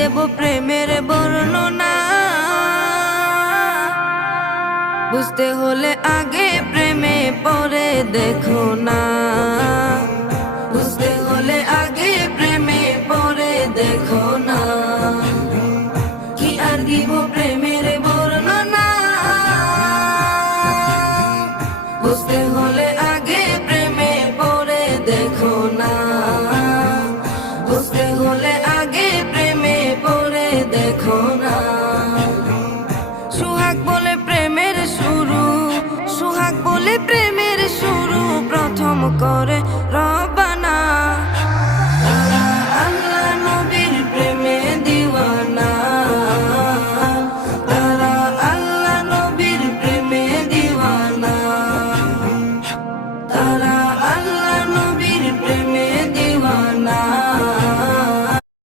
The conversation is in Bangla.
দেব প্রেমের বর্ণনা। বুঝতে হলে আগে প্রেমে পরে দেখো না, বুঝতে হলে আগে প্রেমে পরে দেখো না। কি আর দিব প্রেমের বর্ণনা, বুঝতে হলে আগে প্রেমে পরে দেখো না, বুঝতে হলে আগে প্রেমে পরে দেখো না। সোহাগ বলে প্রেমের শুরু, সোহাগ বলে প্রেমের শুরু প্রথম করে রব